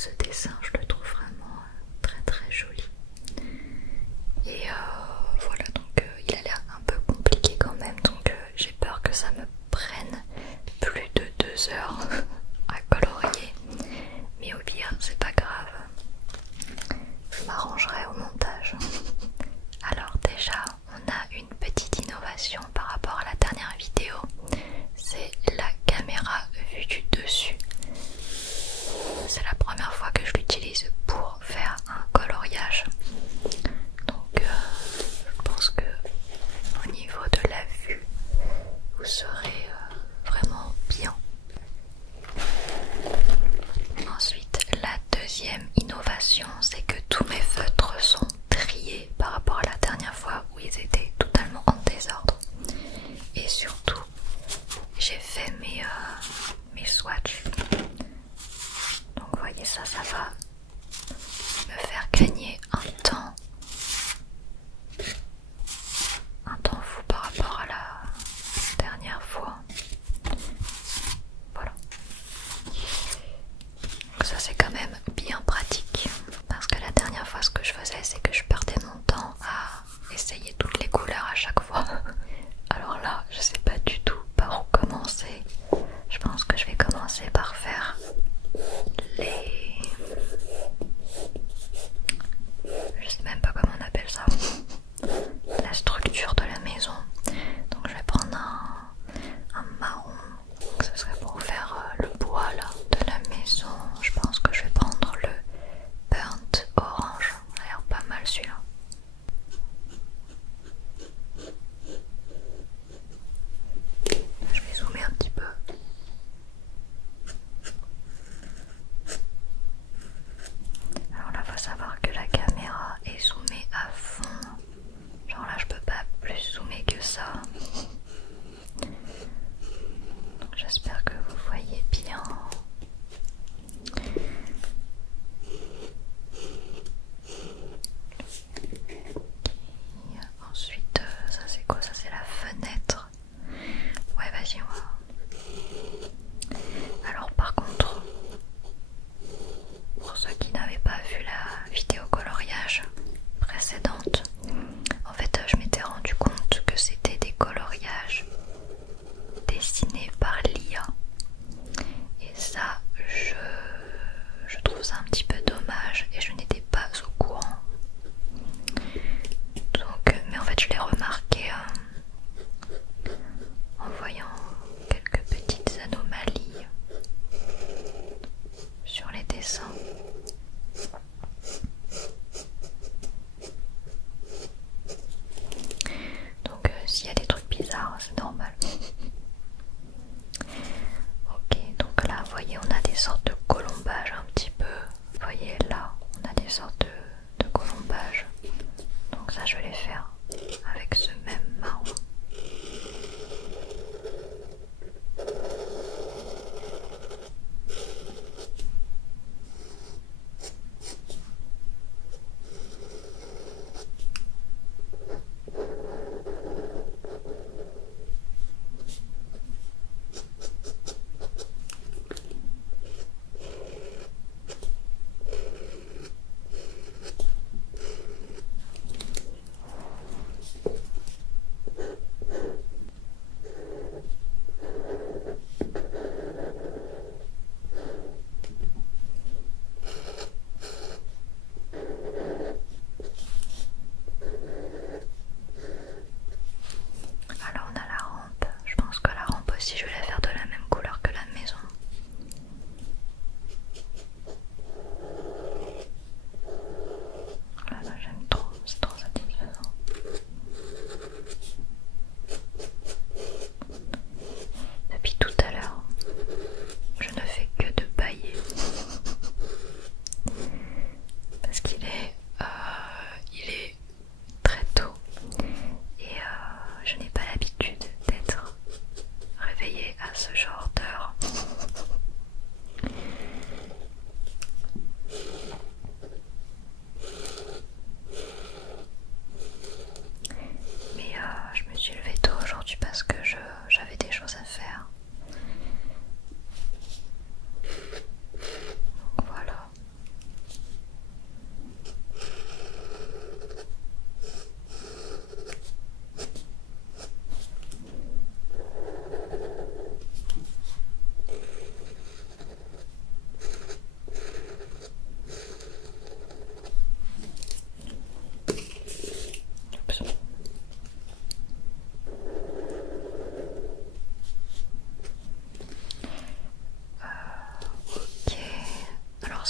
ce dessin, je le trouve vraiment très très joli. Et voilà, donc il a l'air un peu compliqué quand même, donc j'ai peur que ça me prenne plus de 2 heures à colorier. Mais au pire, c'est pas grave, je m'arrangerai au montage. Alors déjà, on a une petite innovation par rapport à la dernière vidéo, c'est la caméra vue du dessus. C'est la première fois que je l'utilise pour faire un coloriage. Donc je pense que au niveau de la vue, vous serez vraiment bien. Ensuite, la deuxième innovation, c'est que tous mes feutres sont triés par rapport à la dernière fois où ils étaient totalement en désordre. Et surtout, j'ai fait mes swatchs. Donc vous voyez, ça va me faire gagner un temps fou par rapport à la dernière fois. Voilà. Donc ça c'est quand même bien pratique, parce que la dernière fois ce que je faisais, c'est que je perdais mon temps à essayer toutes les couleurs à chaque fois. Alors là, je sais pas du tout par où commencer. Je pense que je vais commencer par faire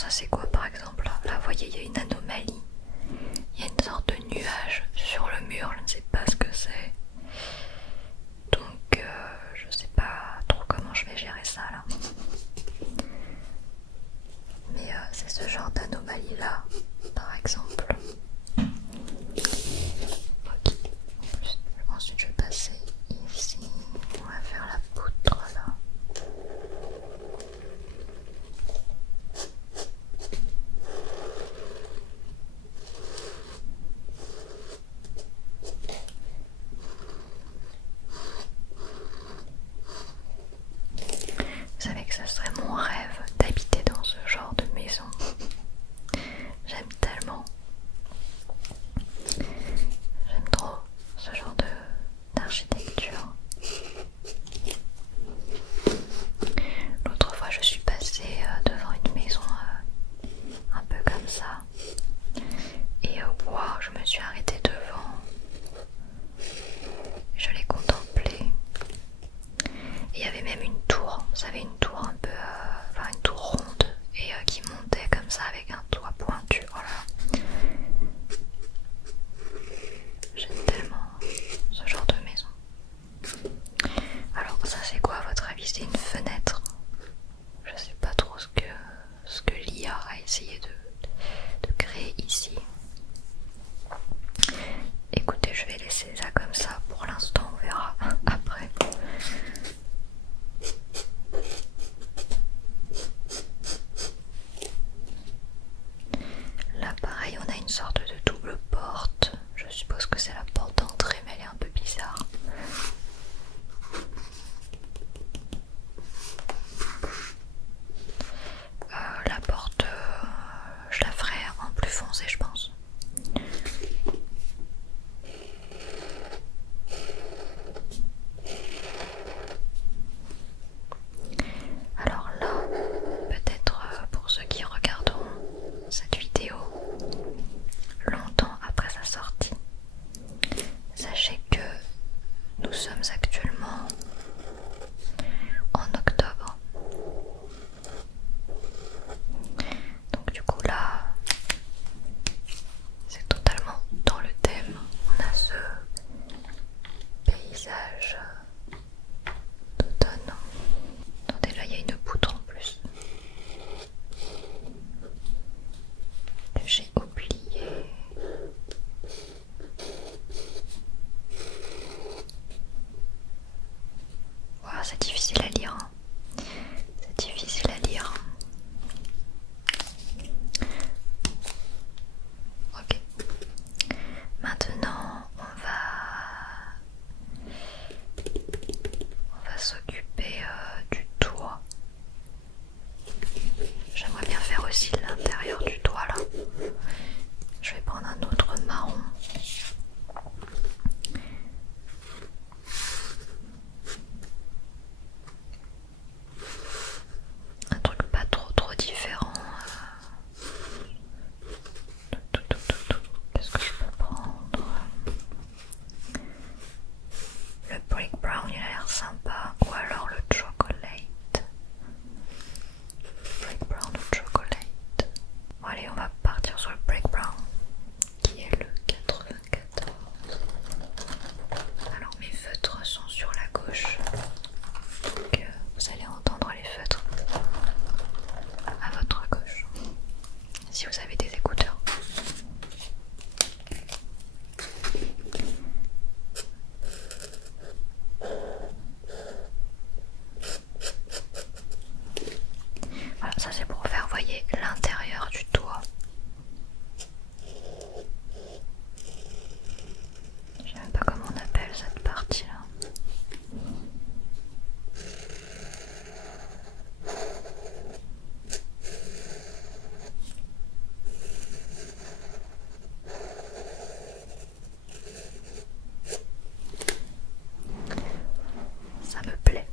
ça c'est quoi par exemple là? Là vous voyez il y a une anomalie. Il y a une sorte de nuage sur le mur, je ne sais pas ce que c'est. Donc je sais pas trop comment je vais gérer ça là. Mais c'est ce genre d'anomalie là, par exemple. Ok. Ensuite je vais passer ici. On va faire la poutre là. Vous savez que ça serait mon rêve d'habiter dans ce genre de maison. J'aime tellement. J'aime trop ce genre d'architecture. L'autre fois je suis passée devant une maison un peu comme ça. Et wow, je me suis arrêtée devant. Je l'ai contemplée. Et il y avait même une tour, vous savez une tour un peu, enfin une tour ronde et qui montait comme ça avec un toit pointu, voilà. J'aime tellement ce genre de maison. Alors ça c'est quoi à votre avis? C'est une fenêtre? Je sais pas trop ce que l'IA a essayé de créer ici. Écoutez, je vais laisser ça comme ça pour l'instant, on verra après. Là pareil, on a une sorte de double porte. Je suppose que c'est la porte d'entrée, mais elle est un peu bizarre. La porte, je la ferai en plus foncé, je pense. Alors là, peut-être pour ceux qui regarderont cette vidéo longtemps après sa sortie, sachez que nous sommes actuellement en octobre. Donc du coup là, c'est totalement dans le thème. On a ce paysage d'automne. Attendez, là il y a une poutre en plus que j'ai oublié. Wow, c'est difficile à lire. C'est difficile à lire. Ok. Maintenant, on va s'occuper du toit. J'aimerais bien faire aussi l'intérieur du toit là. Je vais prendre un autre marron. Un truc pas trop différent. Qu'est-ce que je peux prendre? Le brick brown il a l'air sympa. Ou alors le chocolate. Brick brown ou chocolate. Bon allez, on va partir sur le brick brown qui est le 94. Alors mes feutres sont sur la gauche. Donc vous allez entendre les feutres à votre gauche. Si vous avez des écouteurs. Voilà, ça c'est pour faire, voyez, l'intérieur du toit. Je sais même pas comment on appelle cette partie là. Ça me plaît.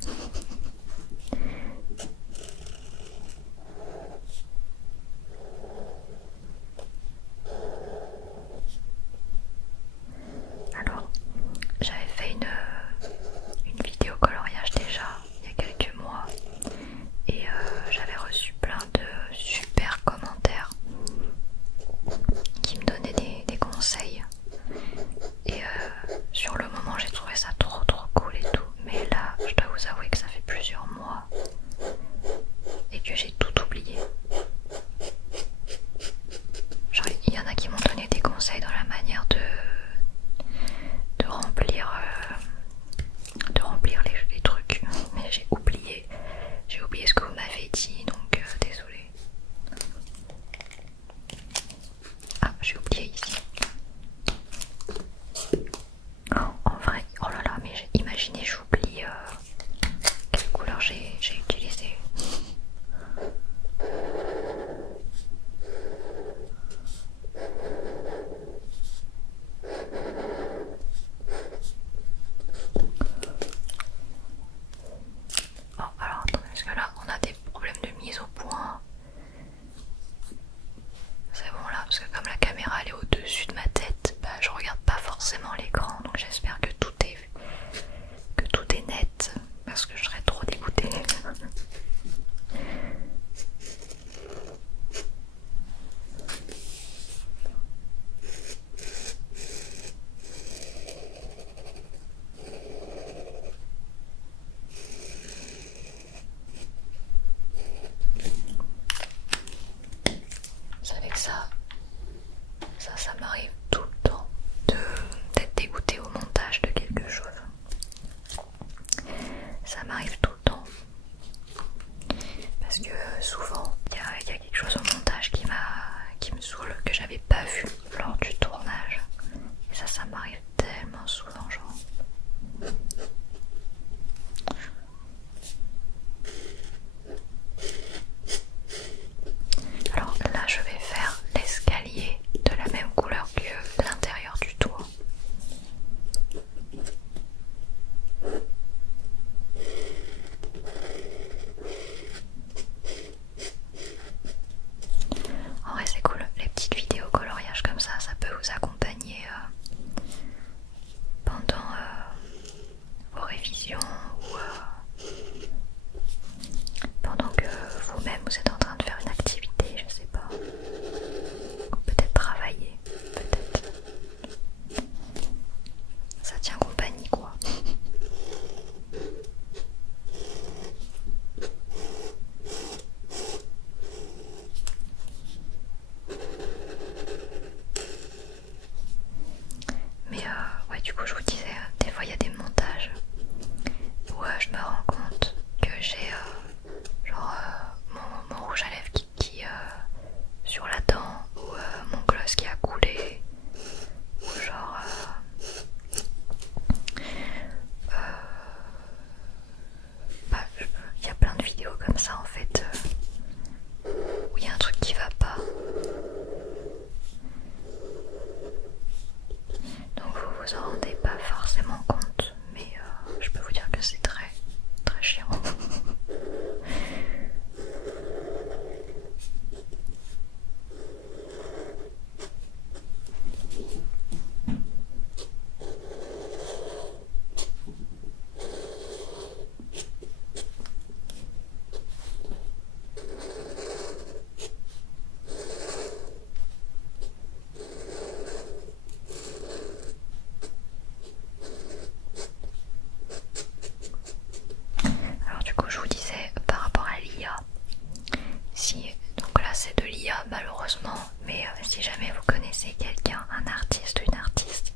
c'est de l'IA malheureusement, mais si jamais vous connaissez quelqu'un, un artiste ou une artiste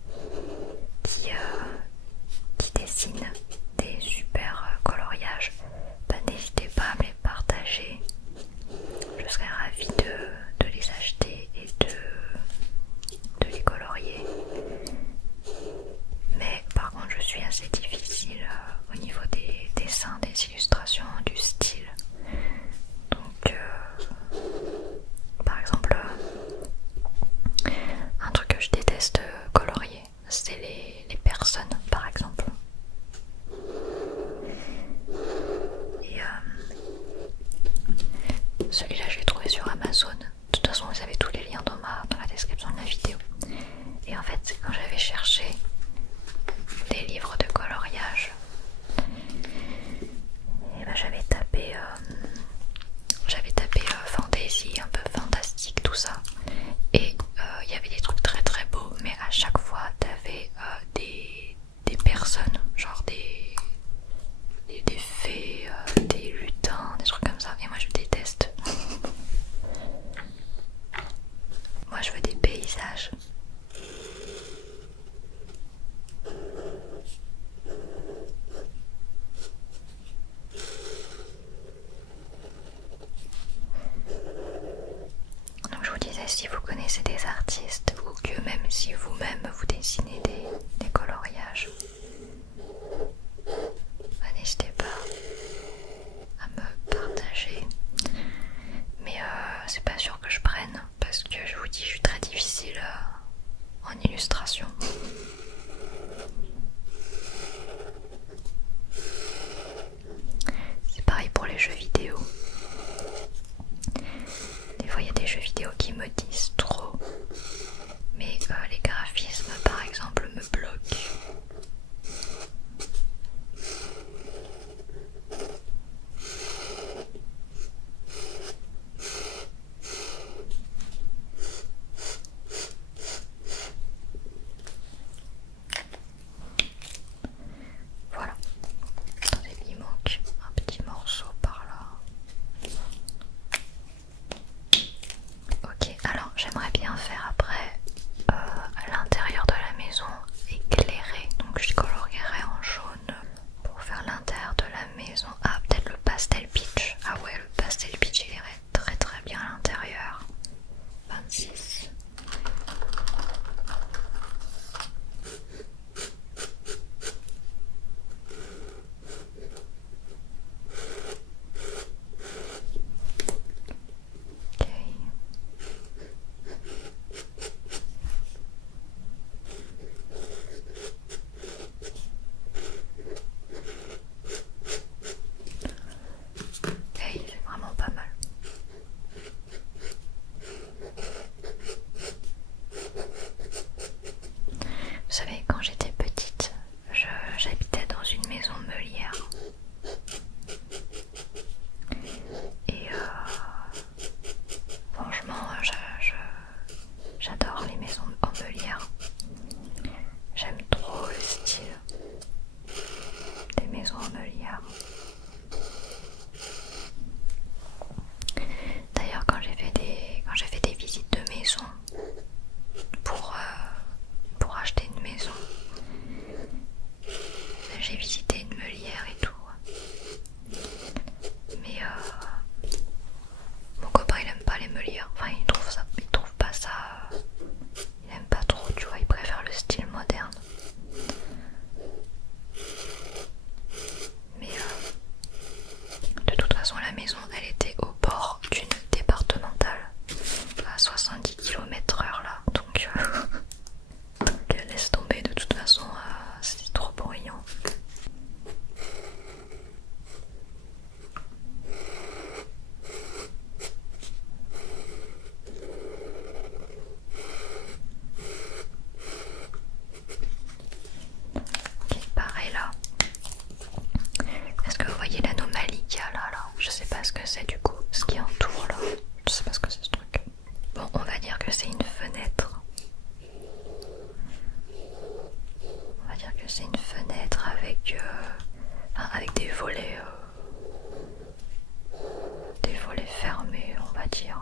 qui dessine des super coloriages, bah, n'hésitez pas à me les partager. Je serais ravie de les acheter et de les colorier. Mais par contre je suis assez difficile au niveau des dessins, des illustrations, du style. Donc par exemple un truc que je déteste colorier, c'est les personnes par exemple. Et celui-là je l'ai trouvé sur Amazon. De toute façon vous avez tous les liens dans la description de la vidéo. Et en fait quand j'avais cherché des livres de coloriage, et ben j'avais tapé fantasy, un peu fantastique, tout ça, et il y avait des trucs très très beaux, mais à chaque fois t'avais des personnes, genre des fées, des lutins, des trucs comme ça, et moi je déteste. Moi je veux des paysages. Donc je vous disais, si vous connaissez des artistes ou que même si vous-même vous dessinez des coloriages, bah, n'hésitez pas à me partager. Mais c'est pas sûr que je prenne parce que je vous dis, je suis très difficile en illustration. C'est pareil pour les jeux vidéo. Des fois il y a des jeux vidéo qui me disent trop, mais les graphismes par exemple me bloquent. Voilà. Attendez, il manque un petit morceau par là. Ok, alors j'aimerais bien faire après l'intérieur de la maison éclairé, donc je colorierai en jaune pour faire l'intérieur de la maison. Ah, peut-être le pastel peach. Ah ouais, le pastel peach il irait très très bien à l'intérieur. 26. Ok. Ok, c'est vraiment pas mal. Vous savez, quand j'étais petite, j'habitais dans une maison meulière. Et franchement, j'adore les maisons en meulière. J'aime trop le style des maisons en meulière. D'ailleurs, quand j'ai fait des visites de maison pour acheter une maison, j'ai visité une meulière et tout. Mais mon copain il aime pas les meulières. Enfin, il trouve pas ça. Il aime pas trop, tu vois, il préfère le style moderne. Mais de toute façon, la maison elle était au bord d'une départementale à 70 km/h là, donc laisse tomber. De toute façon, c'était trop bruyant. Ok, pareil là. Est-ce que vous voyez l'anomalie qu'il y a là? Je sais pas ce que c'est du coup, ce qui entoure là. Je sais pas ce que c'est ce truc. Bon, on va dire que c'est une fenêtre. On va dire que c'est une fenêtre avec des volets fermés, on va dire.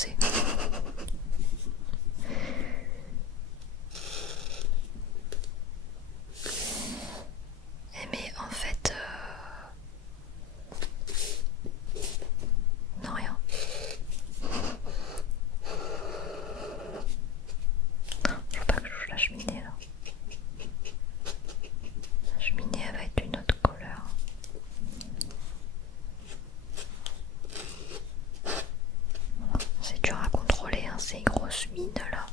cassé. Mais en fait, non, rien. Faut pas que je touche la cheminée là. La cheminée elle va être d'une autre couleur. C'est dur à contrôler, hein, ces grosses mines là.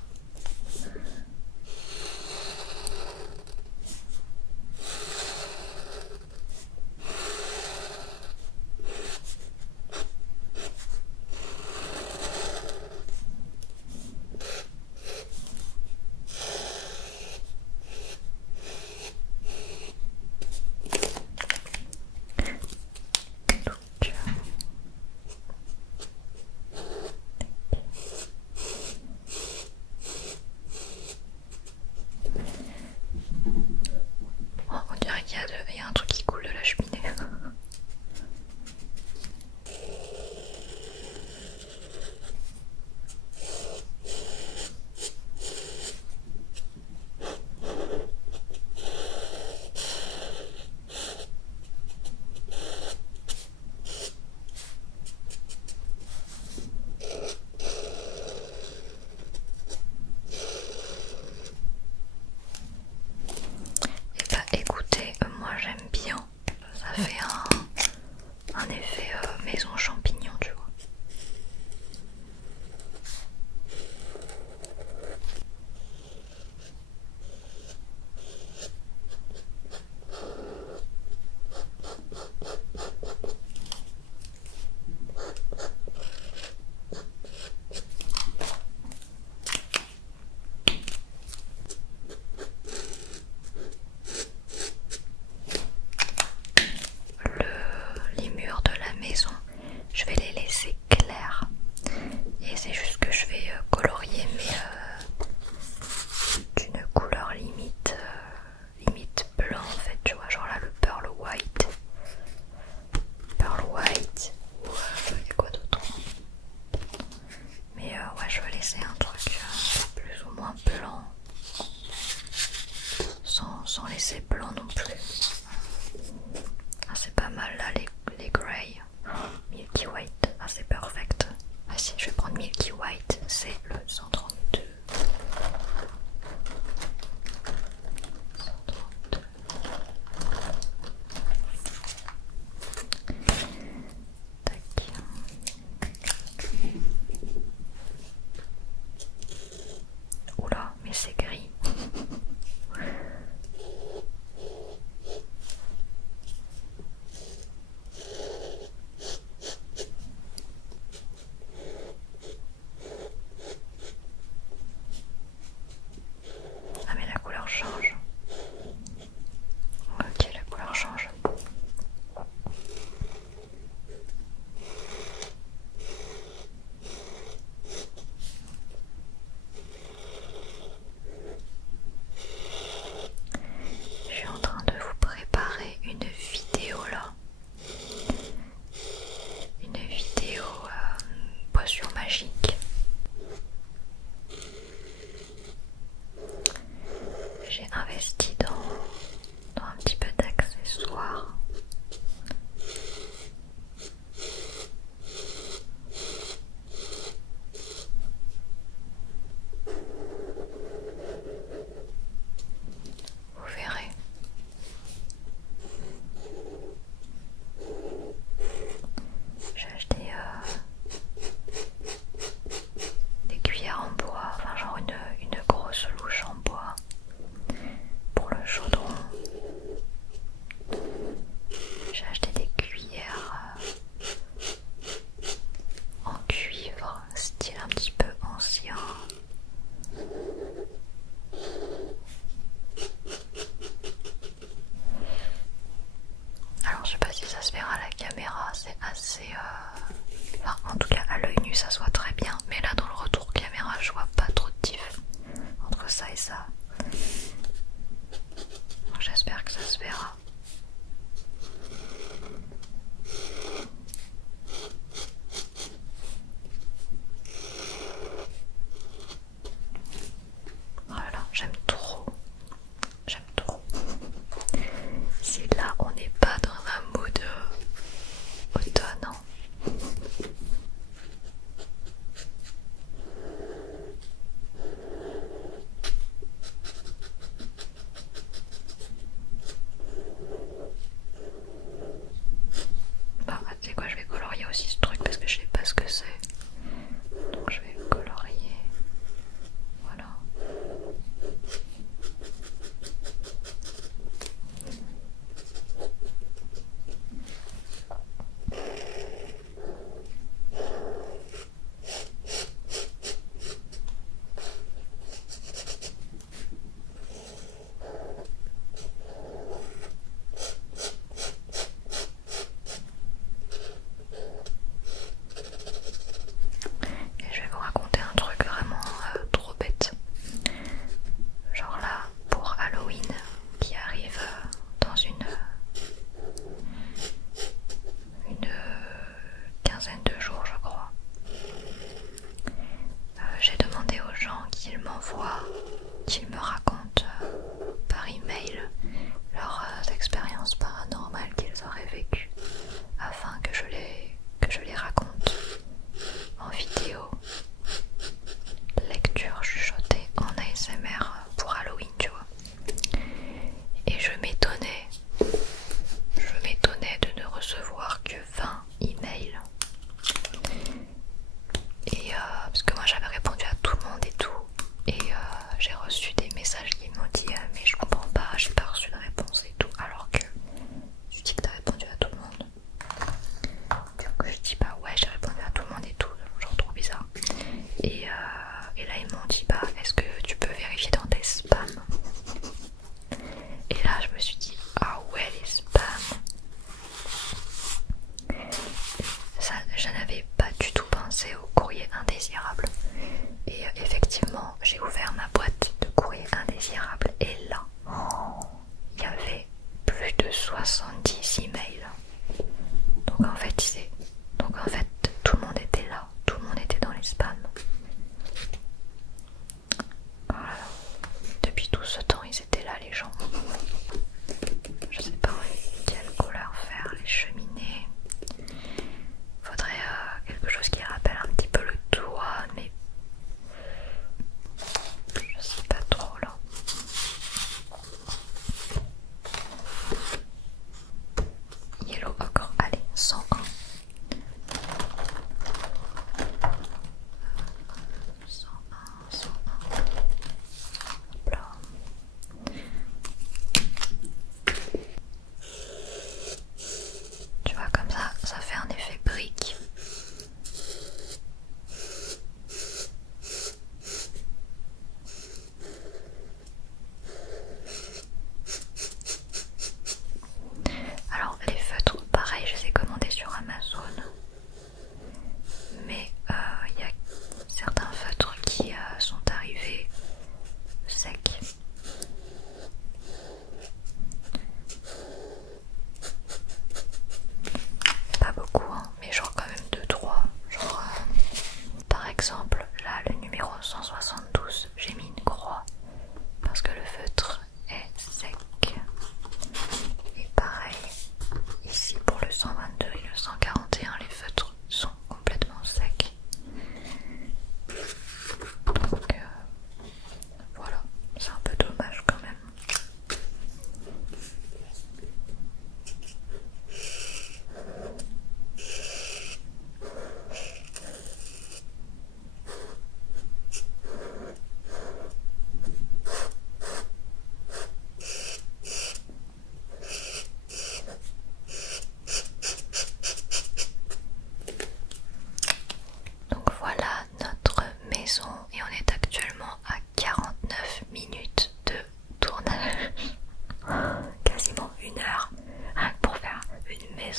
Oh, on dirait qu'il y a un truc qui coule de la cheminée. Et bah écoutez, moi j'aime bien. Ça fait un effet maison champignon, tu vois. Les murs de la maison, je vais les laisser clairs. Et c'est juste que je vais colorier, mais d'une couleur limite blanc en fait, tu vois, genre là le pearl white. Ou il y a quoi d'autre? Mais ouais, je vais laisser un truc plus ou moins blanc. Sans laisser blanc non plus. Ah, c'est pas mal là les grey. Milky White, ah c'est perfect. Ah si, je vais prendre Milky White, c'est le 132. 132. Tac. Oula, mais c'est gris. Ah mais la couleur change. Ok, la couleur change. Je suis en train de vous préparer une vidéo là. Une vidéo potion magique. J'ai investi dans un petit peu d'accessoires. Vous verrez. J'ai acheté des cuillères en bois, enfin genre une grosse louche en bois pour le chaudron. J'ai acheté des cuillères en cuivre, style un petit peu ancien. Alors je sais pas si ça se verra à la caméra, c'est assez... Enfin en tout cas à l'œil nu ça se voit très bien, mais là dans le retour caméra je vois pas trop de diff entre ça et ça. J'espère que ça se verra.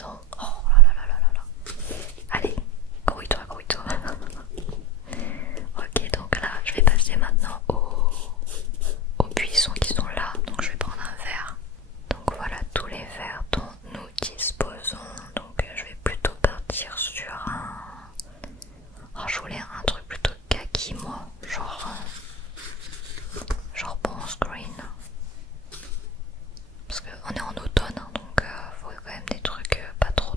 maison. Oh là là là là là là. Allez, grouille-toi, grouille-toi. Ok, donc là, je vais passer maintenant aux buissons qui sont là. Donc je vais prendre un verre. Donc voilà tous les verres dont nous disposons. Donc je vais plutôt partir sur un... Oh, je voulais un truc plutôt kaki moi. Genre bronze green. Parce qu'on est en automne, hein, donc faut quand même des trucs pas trop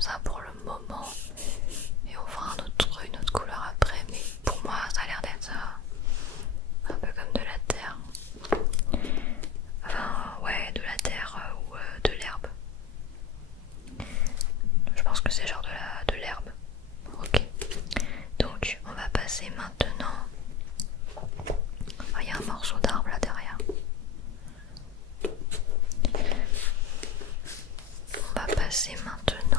comme ça pour le moment. Et on fera une autre couleur après. Mais pour moi, ça a l'air d'être un peu comme de la terre. Enfin, ouais, de la terre ou de l'herbe. Je pense que c'est genre de l'herbe. Ok. Donc, on va passer maintenant. Ah, il y a un morceau d'arbre là derrière. On va passer maintenant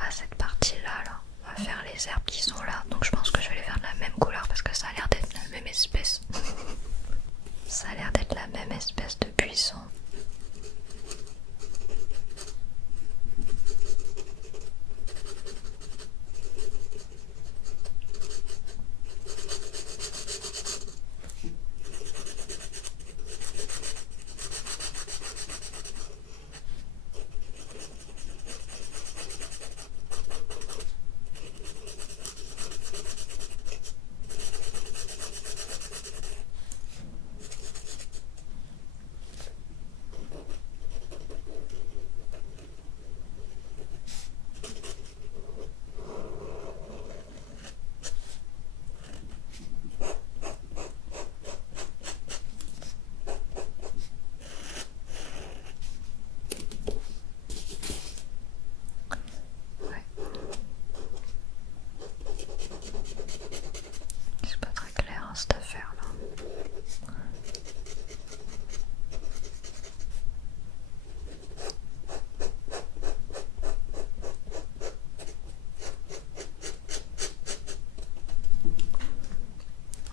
à cette partie là, on va faire les herbes qui sont là. Donc je pense que je vais les faire de la même couleur parce que ça a l'air d'être la même espèce. Ça a l'air d'être la même espèce de buisson. C'est pas très clair hein, cette affaire là.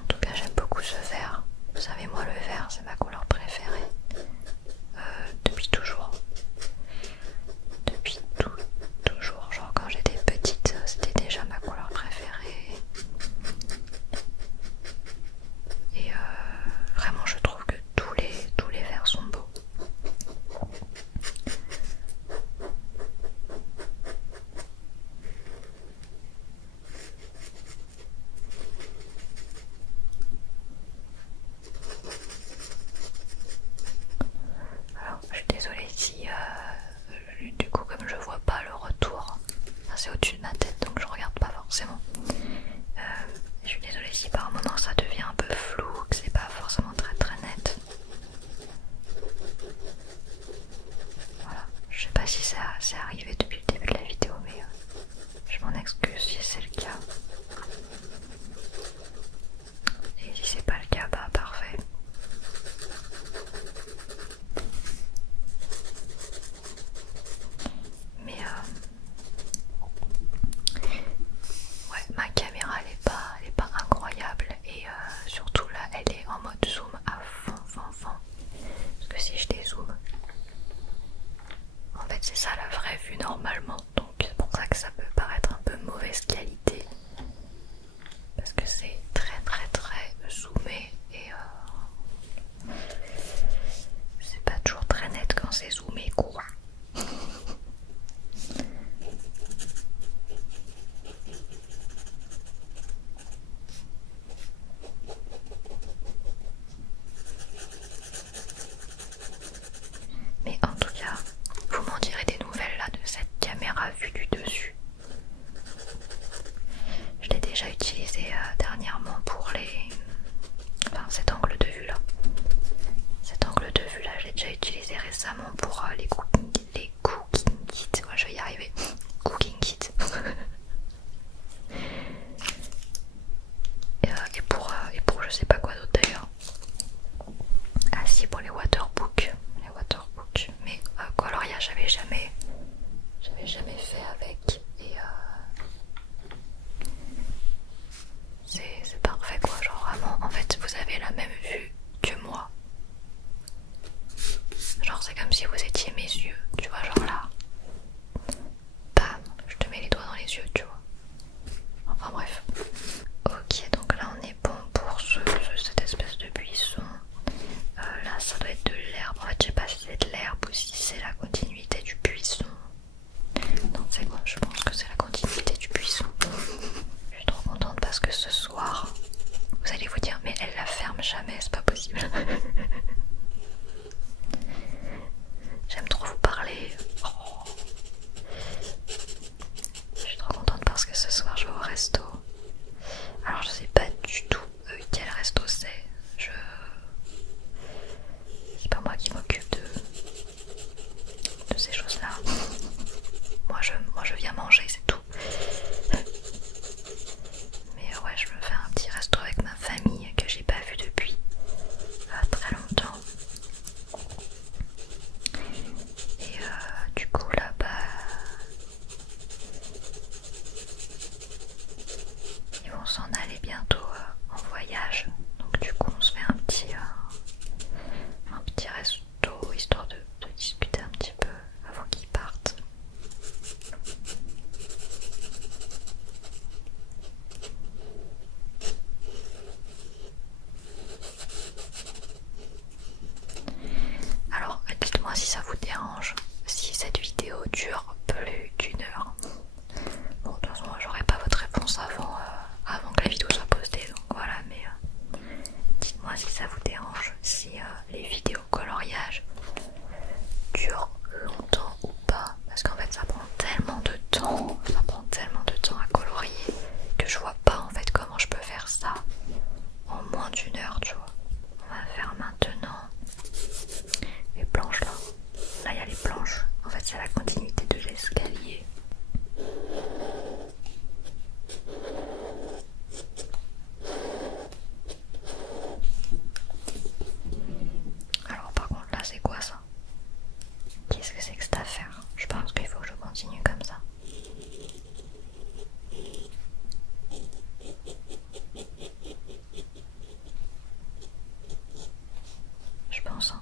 En tout cas j'aime beaucoup ce vert. Vous savez moi le vert c'est ma couleur préférée. Depuis toujours. Depuis toujours. Genre quand j'étais petite c'était déjà ma couleur préférée. Et vraiment je trouve que tous les verts sont beaux. Alors je suis désolée si du coup comme je vois pas le retour, c'est au-dessus de ma tête donc je regarde pas forcément. Je suis désolée si par moment ça devient un peu flou, que c'est pas forcément très net. Voilà, je sais pas si c'est arrivé depuis le début de la vidéo mais je m'en excuse si c'est le cas. Et si c'est pas le cas, bah parfait. Mais ouais, ma caméra elle est pas incroyable et surtout là elle est en mode zoom à fond. Parce que si je dézoome, en fait c'est ça la vraie vue normalement. Donc c'est pour ça que ça peut paraître un peu mauvaise qualité. Parce que c'est très zoomé et c'est pas toujours très net quand c'est zoomé quoi. Mais en tout cas, vous m'en direz des nouvelles là de cette caméra vue du dessus. Je l'ai déjà utilisée dernièrement pour les... Enfin cet angle de vue là. Cet angle de vue là, je l'ai déjà utilisé récemment pour les cooking kits. Ouais, je vais y arriver. Cooking kits. et pour je sais pas quoi d'autre d'ailleurs. Ah si, pour les waterbook. Mais Coloria j'avais jamais fait avec. Et c'est parfait quoi. Genre vraiment, en fait vous avez la même vue que moi. Genre c'est comme si vous étiez mes yeux. Tu vois, genre là. Bam, je te mets les doigts dans les yeux, tu vois. Enfin bref. Ok, donc là on est bon pour cette espèce de buisson. Là ça doit être de l'herbe. En fait je sais pas si c'est de l'herbe ou si c'est la continuité du buisson. Non c'est quoi, je pense que c'est la continuité du buisson. Je suis trop contente parce que ce soir, vous allez vous dire mais elle la ferme jamais, c'est pas possible. coup là-bas, ils vont s'en aller bientôt en voyage. Donc du coup on se fait un petit resto histoire de discuter un petit peu avant qu'ils partent. Alors dites-moi si ça vous dérange, si cette vidéo dure plus d'une heure. Bon, de toute façon j'aurai pas votre réponse avant que la vidéo soit postée, donc voilà, mais dites-moi si ça vous dérange, si les vidéos coloriage durent longtemps ou pas, parce qu'en fait ça prend tellement de temps, à colorier que je vois pas en fait comment je peux faire ça en moins d'une heure, tu vois. On va faire maintenant les planches là. Là il y a les planches, en fait c'est la continuité de l'escalier. Alors par contre là c'est quoi ça? Qu'est-ce que c'est que cette affaire? Je pense qu'il faut que je continue comme ça. Je pense hein.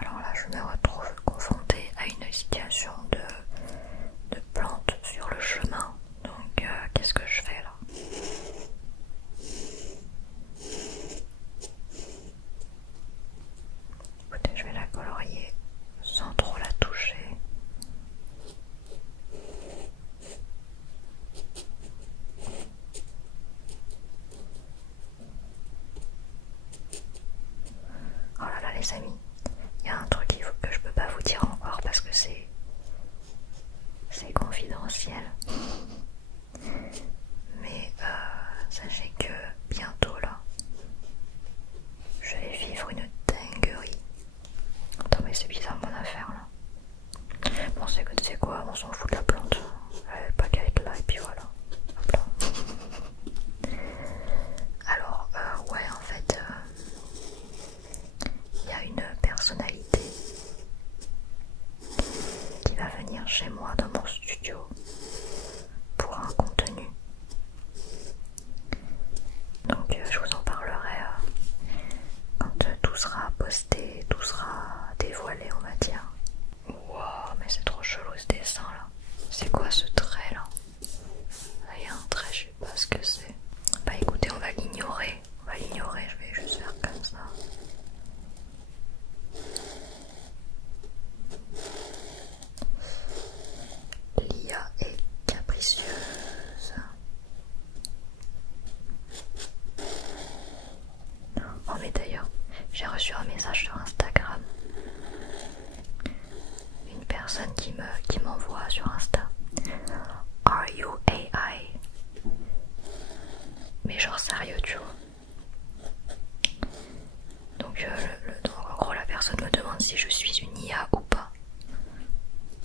Alors là je me retrouve confrontée à une situation de plante sur le chemin. Donc qu'est-ce que je fais là? Écoutez, je vais la colorier sans trop la toucher. Oh là là les amis, il y a un truc qu'il faut que je peux pas vous dire encore parce que c'est confidentiel. Mais sachez que bientôt là, je vais vivre une dinguerie. Attends mais c'est bizarre mon affaire là. Bon c'est quoi, on s'en fout de la plante. Pas qu'à être là et puis voilà. Hop là. Alors ouais en fait il y a une personnalité qui va venir chez moi dans mon studio pour un contenu. Donc je vous en parlerai quand tout sera posté, tout sera dévoilé on va dire. Wow mais c'est trop chelou ce dessin là. C'est quoi ce trait là? Là il y a un trait, je sais pas ce que c'est. Bah écoutez on va l'ignorer. Je vais juste faire comme ça. L'IA est capricieuse. Oh mais d'ailleurs, j'ai reçu un message sur Instagram. Une personne qui m'envoie sur Insta. Are you AI? Mais genre sérieux tu vois. Donc, donc en gros la personne me demande si je suis une IA ou pas.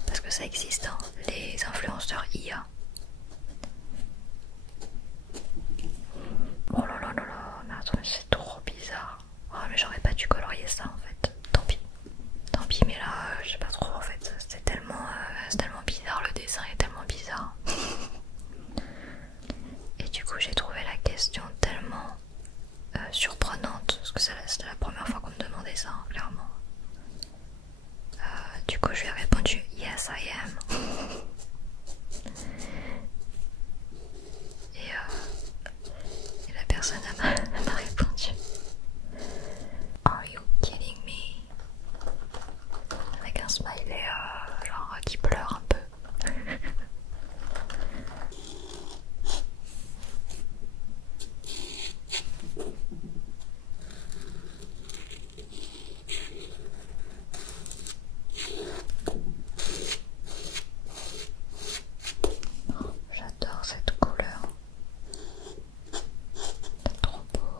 Parce que ça existe hein, les influenceurs IA. Oh là là là là, mais attends, c'est trop bizarre. Oh mais j'aurais pas dû colorier ça en fait. Tant pis. Tant pis mais là, je sais pas trop en fait. C'est tellement bizarre, le dessin est tellement bizarre. Et du coup j'ai trouvé la question tellement surprenante. Parce que c'était la première fois qu'on me demandait ça, hein, clairement. Du coup je lui ai répondu yes I am. Et la personne m'a répondu are you kidding me? Avec un smiley genre qui pleure un peu. J'adore cette couleur. C'est trop beau.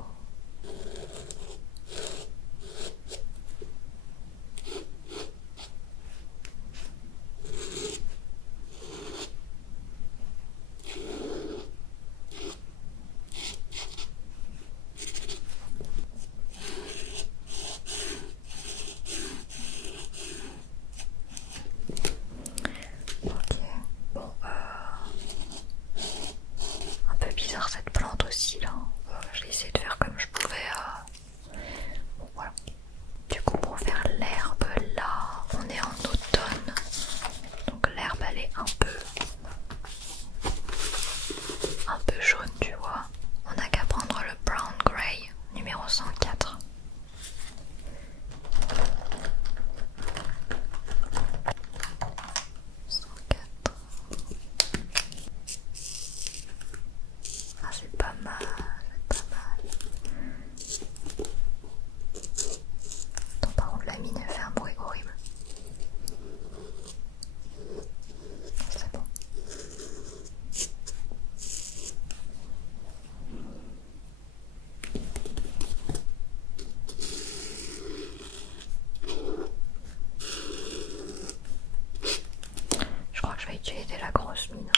utiliser la grosse mine.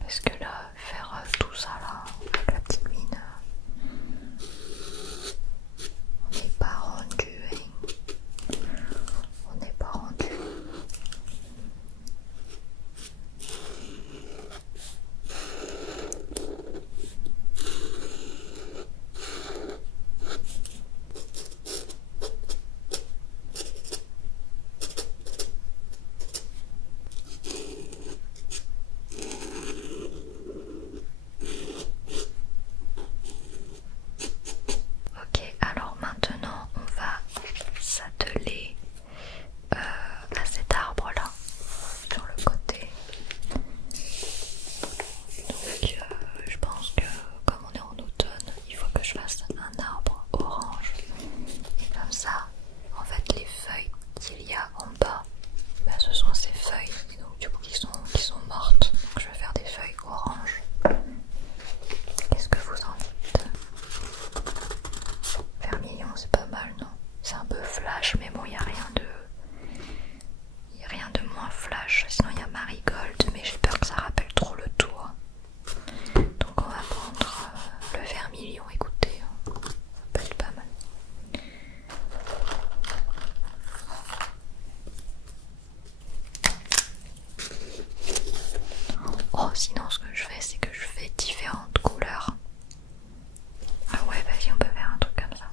Parce que là, faire tout ça là, avec la petite mine, on n'est pas rendu, hein. On n'est pas rendu. Ok, alors maintenant on va s'atteler à cet arbre là sur le côté. Donc je pense que comme on est en automne, il faut que je fasse un arbre orange. Et comme ça, en fait les feuilles qu'il y a en bas, bah, ce sont ces feuilles et donc du coup qui sont mortes. Donc je vais faire des feuilles oranges. Qu'est-ce que vous en dites? Vermillon, c'est pas mal, non? C'est un peu flash, mais bon, il n'y a rien de moins flash. Sinon, il y a Marigold, mais j'ai peur que ça rappelle trop le tour. Donc, on va prendre le vermillon. Écoutez, ça peut être pas mal. Oh, sinon, ce que je fais, c'est que je fais différentes couleurs. Ah ouais, vas-y, on peut faire un truc comme ça.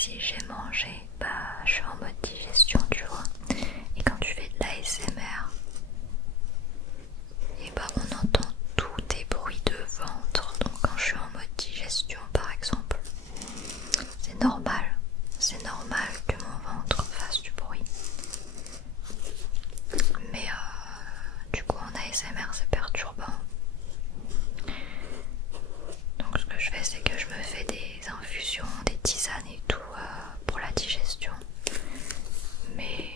si j'ai mangé, bah je suis en mode digestion, tu vois. Et quand tu fais de l'ASMR, et bah on entend tous tes bruits de ventre. Donc quand je suis en mode digestion par exemple, c'est normal que mon ventre fasse du bruit. Mais du coup en ASMR c'est perturbant. Donc ce que je fais, c'est que je me fais des infusions, des tisanes et tout pour la digestion. Mais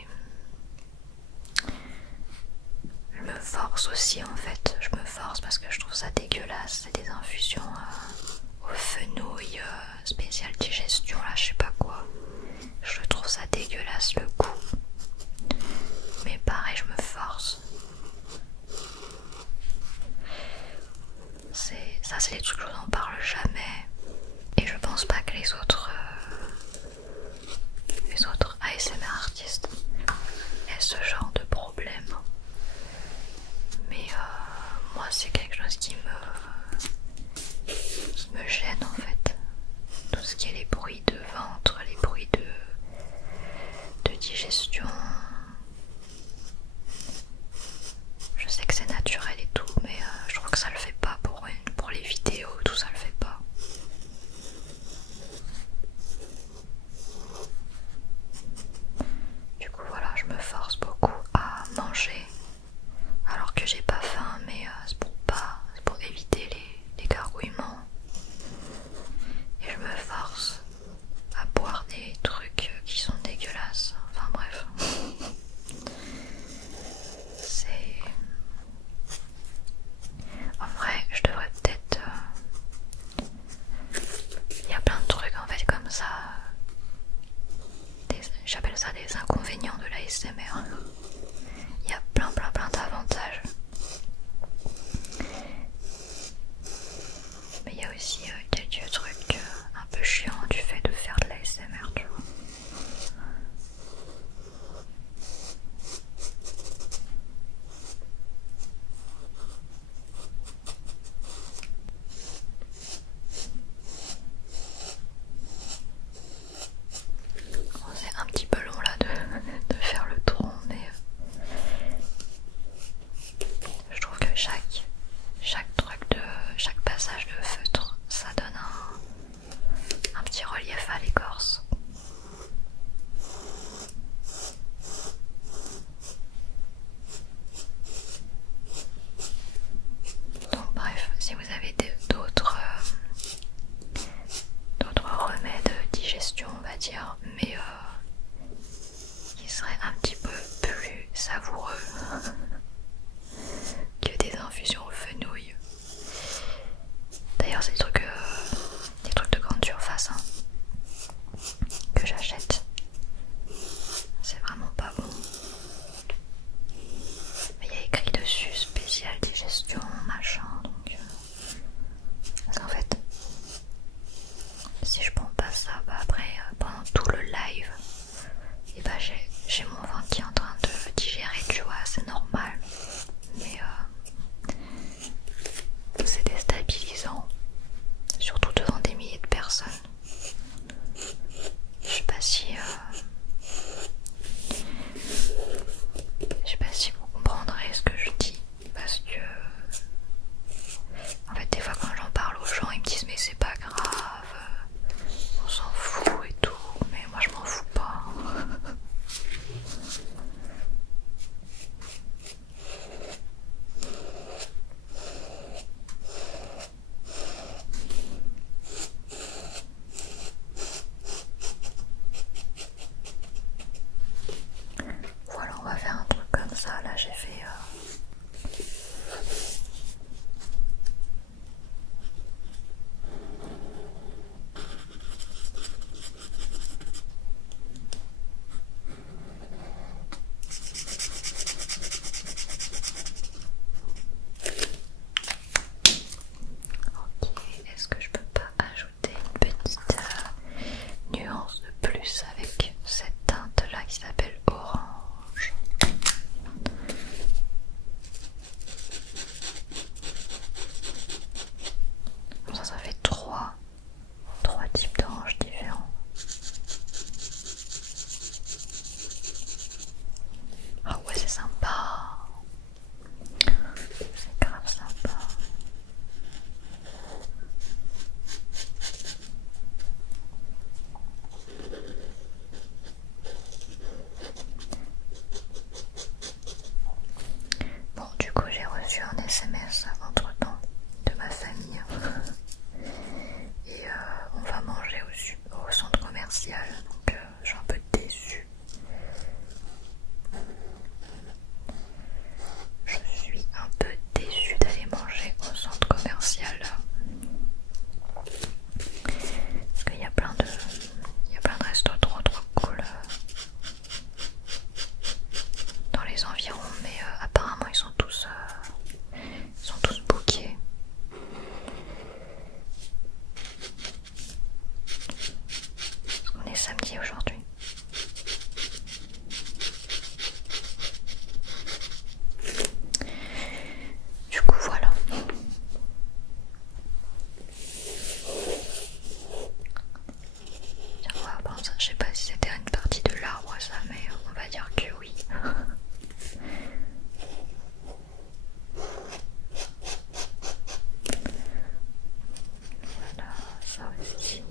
je me force aussi en fait, je me force parce que je trouve ça dégueulasse. C'est des infusions au fenouil spécial digestion, là je sais pas quoi. Je trouve ça dégueulasse le goût. Mais pareil, je me force. Ça c'est les trucs, je vous en parle jamais. Et je pense pas que les autres ASMR artistes aient ce genre de problème. Mais moi c'est quelque chose qui me gêne en fait. Tout ce qui est les bruits de ventre, les bruits de digestion. Je sais que c'est naturel et tout, mais je trouve que ça le fait pas pour les vidéos, tout ça le fait pas. Du coup voilà, je me force beaucoup à manger alors que j'ai pas faim, mais c'est pour éviter les gargouillements. Et je me force à boire des trucs qui sont dégueulasses. Enfin bref. C'est... En vrai, je devrais peut-être... Il y a plein de trucs en fait comme ça. J'appelle ça des inconvénients de l'ASMR. Il y a plein d'avantages. Mais il y a aussi quelques trucs un peu chiants du fait de faire de l'ASMR, tu vois. Bon, c'est un petit peu long là de faire le tour, mais je trouve que chaque passage de feutre, ça donne un petit relief à l'écorce. Donc bref, si vous avez d'autres remèdes de digestion, on va dire, mais qui seraient un petit peu plus savoureux que des infusions au fenouil. D'ailleurs c'est des trucs de grande surface hein, que j'achète. C'est vraiment pas bon. Mais il y a écrit dessus spécial digestion, machin, donc... Parce qu'en fait, si je prends pas ça, bah après, pendant tout le live, et bah j'ai mon ventre qui est en train de digérer, tu vois, c'est normal. Mais c'est déstabilisant, surtout devant des milliers de personnes. Je sais pas si vous comprendrez ce que je dis, parce que en fait des fois quand j'en parle aux gens ils me disent mais c'est pas grave, on s'en fout et tout, mais moi je m'en fous pas. Voilà, on va faire un truc comme ça, là j'ai fait... Ok, est-ce que je peux pas ajouter une petite nuance de plus avec cette teinte là qui s'appelle orange? Ça fait trois types d'orange différents. midi aujourd'hui. Du coup voilà. Ouais, bon, ça, je sais pas si c'était une partie de l'arbre ça, mais on va dire que oui. Voilà, ça aussi.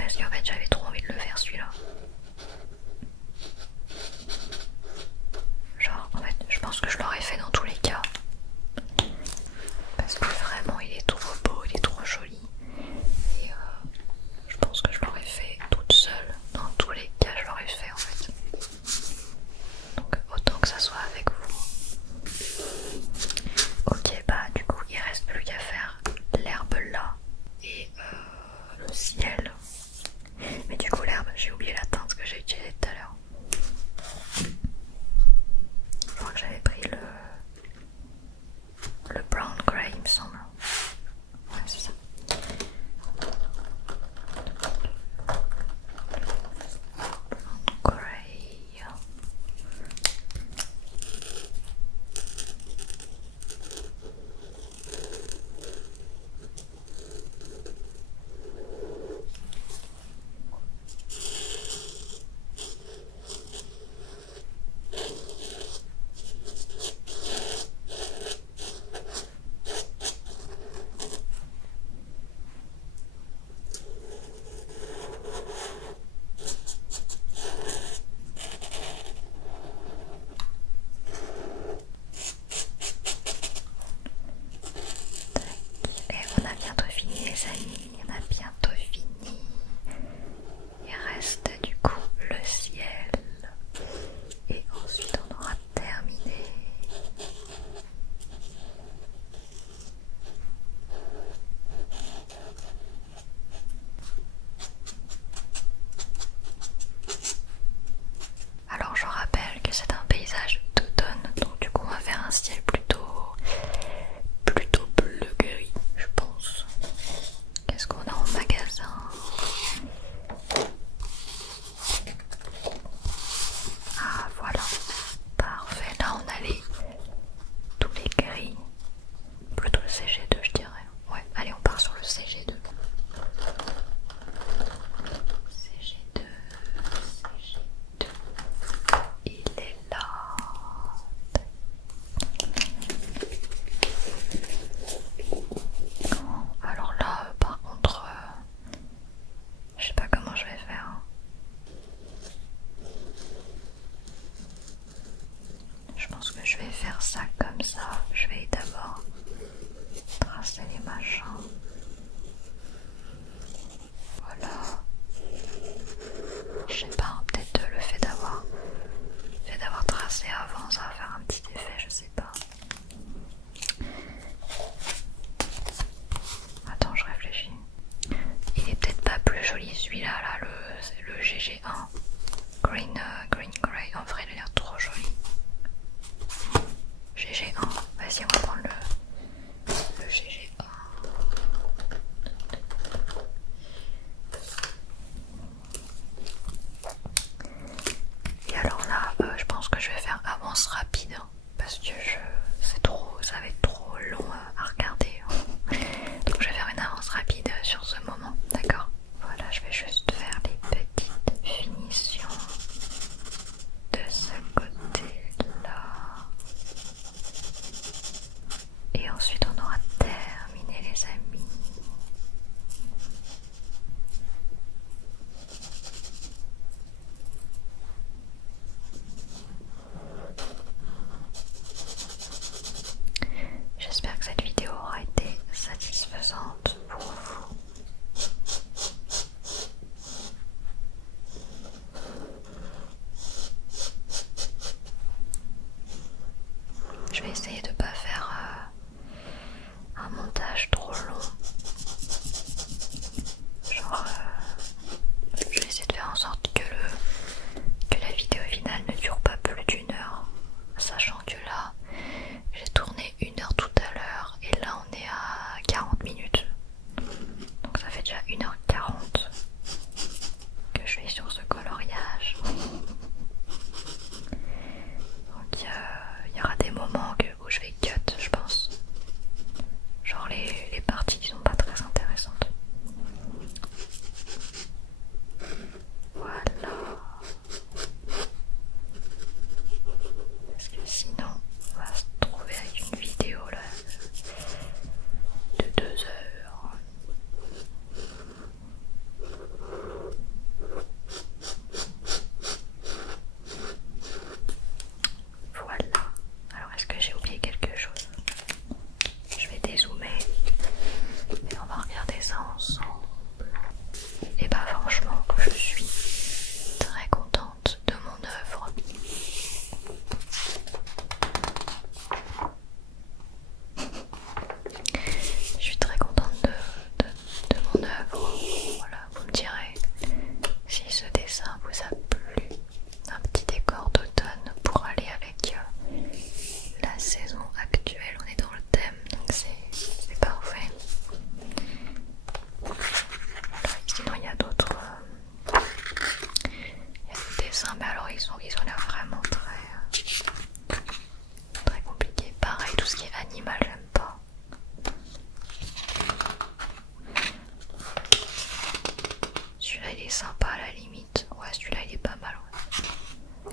parce qu'en fait j'avais trop envie de le faire celui-là. Genre en fait je pense que je l'aurais fait dans tous les cas. Parce que vraiment il est trop beau, il est trop joli. Et je pense que je l'aurais fait toute seule. Dans tous les cas je l'aurais fait en fait. Donc autant que ça soit avec vous. Ok bah du coup il reste plus qu'à faire l'herbe là. Et le ciel. Mais du coup l'herbe j'ai oublié la teinte que j'ai utilisée tout à l'heure. Je crois que j'avais pris le brown grey il me semble. Ouais c'est ça. Brown grey. Et on a bientôt fini les amis, on a bientôt fini. Il reste du coup le ciel. Et ensuite on aura terminé. Alors je rappelle que c'est un paysage d'automne, donc du coup on va faire un ciel plutôt bleu gris je pense. Qu'est-ce qu'on a en magasin? Ah voilà, parfait, là on a tous les gris, plutôt le CG2 je dirais. Ouais, allez on part sur le CG2. CG2, CG2, il est là. Alors là par contre, je sais pas comment je vais faire. Je pense que je vais faire ça comme ça. Je vais d'abord tracer les machins. Voilà. Je sais pas, hein, peut-être le fait d'avoir tracé avant, ça va faire un petit effet, je sais pas. Attends, je réfléchis. Il est peut-être pas plus joli celui-là, là, le GG1. Green Grey. En vrai, il a l'air trop joli. GG1. Vas-y, on va prendre le GG1. il est sympa à la limite. Ouais, celui-là il est pas mal. Ouais.